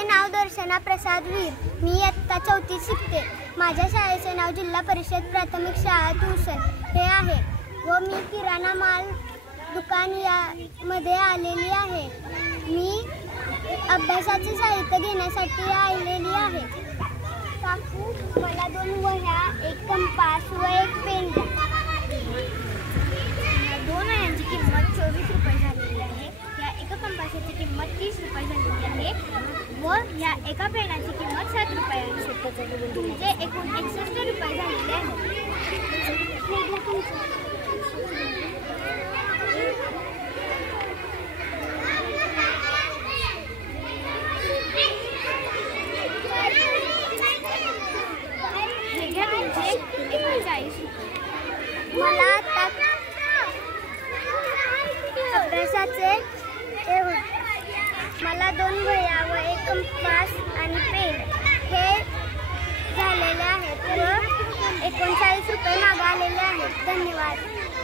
माझे नाव दर्शना प्रसाद वीर. मी इयत्ता 4थीत शिकते. माझ्या शाळेचे नाव जिल्हा परिषद प्राथमिक शाळा तुळसर हे आहे व मी किराणा माल दुकान यामध्ये आलेली आहे. मी अभ्यासाचे साहित्य घेण्यासाठी आलेली आहे. काकू, मला 2 वह्या, 1 कंपास व 1 पेन द्या. 2 वह्यांची किंमत 24 रुपये झालेली आहे. या एका कंपासाची किंमत 30 रुपये झालेली आहे व या एका पेनाची किंमत 7 रुपये आहे. तुमचे एकूण 61 रुपये झालेले आहे. मला आता अभ्यासाचे मला 2 वह्या व 1 कंपास आणि पेन हे झालेले आहेत व 39 रुपये